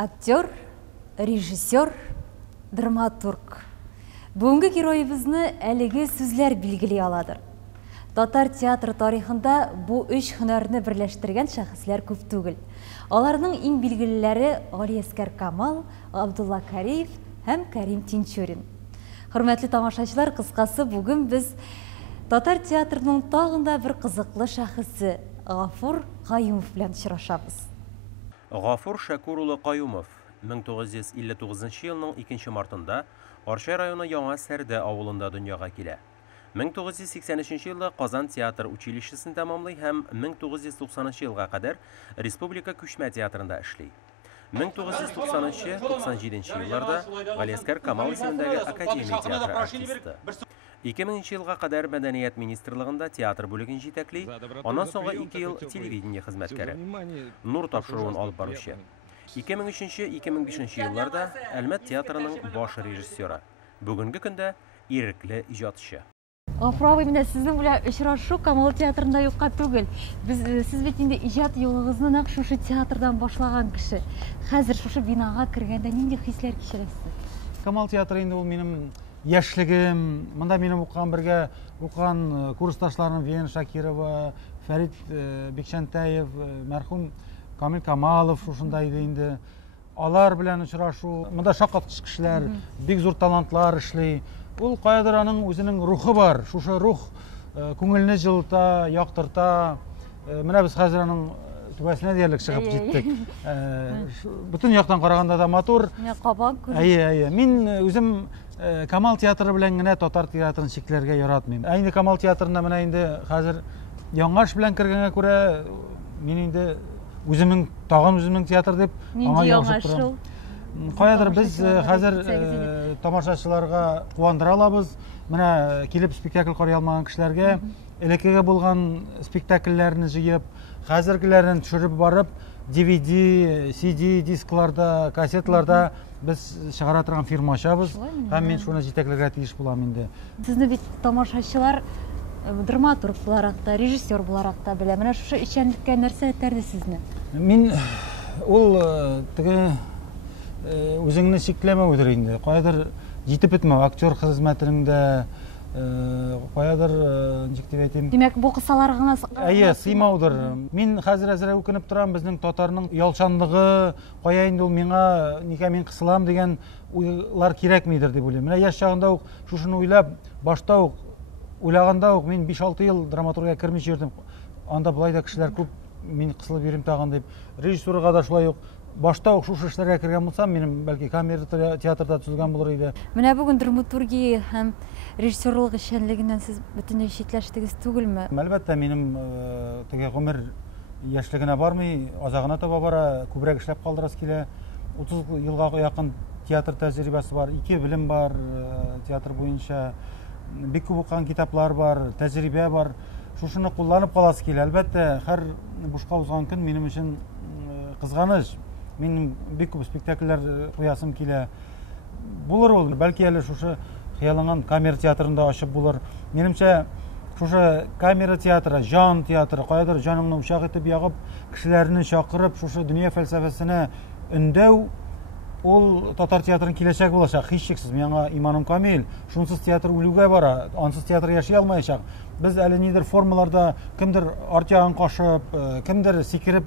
Актер, режиссер, драматург. Бүгінгі геройыбызны әлігі сүзлер билгелей аладыр. Татар театр тарихында бұл үш һөнәрне бірләштірген шәхесләр көп түгел. Аларның иң билгелеләре Галиәскәр Камал, Абдулла Кариев һәм Кәрим Тинчурин. Хөрмәтле тамашачылар, кыскасы бүген без Татар театрының тагында бір қызыклы шәхесе Гафур Каюмов белән очрашабыз. Гафур Шәкүр улы Каюмов 1959 елның 2 мартында Арча районы Яңа Сәрдә авылында дөньяга килә. 1983 елда Казан театр училищесын тәмамлый һәм 1990 елга кадәр Республика күчмә театрында эшли. 1990-97 елларда Галиәскәр Камал исемендәге Академия театры артисты. 2000 елга кадәр Мәдәният министрлыгында театр бүлеген җитәкли, аннан соңгы 2 ел телевидение хезмәткәре. Нур тапшыруын алып баручы. 2003-2005 елларда Әлмәт театрының баш режиссеры. Бүгенге көндә ирекле иҗатчы. Гафур абый, менә сезнең белән очрашу Камал театрында юкка түгел. Сез бит инде иҗат юлыгызны нәкъ шушы театрдан башлаган кеше. Хәзер шушы бинага кергәндә нинди хисләр кичерәсез? Камал театры инде ул минем яшьлегем. Монда минем укыган курсташларым Вена Шакирова, Фәрит Бекшәнтәев, мәрхүм Камил Камалов шушында иде инде. Алар белән очрашу. Монда шаккатыш кешеләр, бик зур талантлар эшли. Ул каядыр аның үзенең рухы бар. Шушы рух күңелне җылыта, яктырта. Менә без хәзер аның түбәсенә диярлек чыгып җиттек. Бүтән яктан караганда да матур. Кабан күрә. Әйе. Мин үзем Камал театры белән генә татар театрын чикләргә яратмыйм. Инде Камал театрында менә инде хәзер яңаш белән кергәнгә күрә мин инде үземнең театр дип аңа ябышып торам. Каядыр без хәзер тамашачыларга куандыра алабыз. Менә килеп спектакль карый алмаган кешеләргә элеккегә булган спектакльләрне җыеп, хәзергеләрен төшереп барып, DVD, CD дискларда, кассетларда без чыгара торган фирма ачабыз. Һәм мин шуны җитәкләргә тиеш булам инде. Сезне бит тамашачылар драматург буларак та, режиссер буларак та белә. Менә шушы эшчәнлеккә нәрсә этәрде сезне? Мин ул теге үзеңне чикләмәүдер инде. Каядыр җитеп бетмәү актер хезмәтенең дә каядыр ничек дип әйтим. Димәк, бу кысалар гына сыймаудыр. Мин хәзер әзрәк үкенеп торам, безнең татарның ялчанлыгы, кая инде ул миңа, нигә мин кысылам дигән уйлар кирәкмидер дип уйлыйм. Менә яшь чагында ук шушыны уйлап, башта ук уйлаганда ук мин 5-6 ел драматургия кермичә йөрдем. Анда болай да кешеләр күп, мин кысылып йөрим тагын дип. Режиссурга да шулай ук башта ук шушы эшләргә кергән булсам, минем бәлки камера театрда төзелгән булыр иде. Менә бүген драматургия һәм режиссерлык эшчәнлегеннән сез бөтенләй читләштегез түгелме? Әлбәттә, минем теге гомер яшьлегенә бармый, азагына таба бара, күбрәк эшләп калдырасы килә. 30 елга якын театр тәҗрибәсе бар, 2 белем бар театр буенча. Бик күп укыган китаплар бар, тәҗрибә бар. Шушыны кулланып каласы килә. Әлбәттә, һәр бушка узган көн минем өчен кызганыч. Мин бик күп спектакльләр куясым килә. Булыр ул, бәлки әле шушы хыялланган камера театрында ачып булыр. Минемчә, шушы камера театры, жан театры, каядыр җаныңны учак итеп ягып, кешеләрне чакырып, шушы дөнья фәлсәфәсенә өндәү, ул татар театрының киләчәк булачак. Һичшиксез, миңа иманым камил. Шунсыз театр үлүгә бара, ансыз театр яши алмаячак. Без әле нидер формаларда кемдер арт ягын кашып, кемдер сикереп,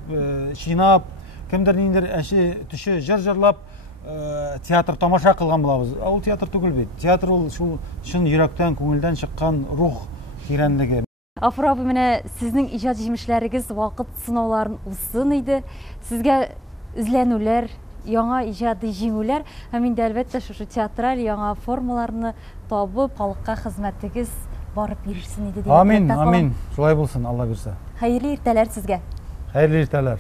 чинап, кемдер ниндер әши төше җыр-җырлап театр тамаша кылган булабыз. Ул театр түгел бит. Театр ул шул чын йөрәктән, күңелдән чыккан рух тирәнлеге. Гафур абый, менә сезнең иҗат җимешләрегез вакыт сынауларын узсын иде. Сезгә эзләнүләр, яңа иҗади җиңүләр һәм инде әлбәттә шушы театраль яңа формаларны табып, халыкка хезмәтегез барып ирешсен иде дип. Амин. Шулай булсын, Алла бирсә. Хәерле иртәләр сезгә. Хәерле иртәләр.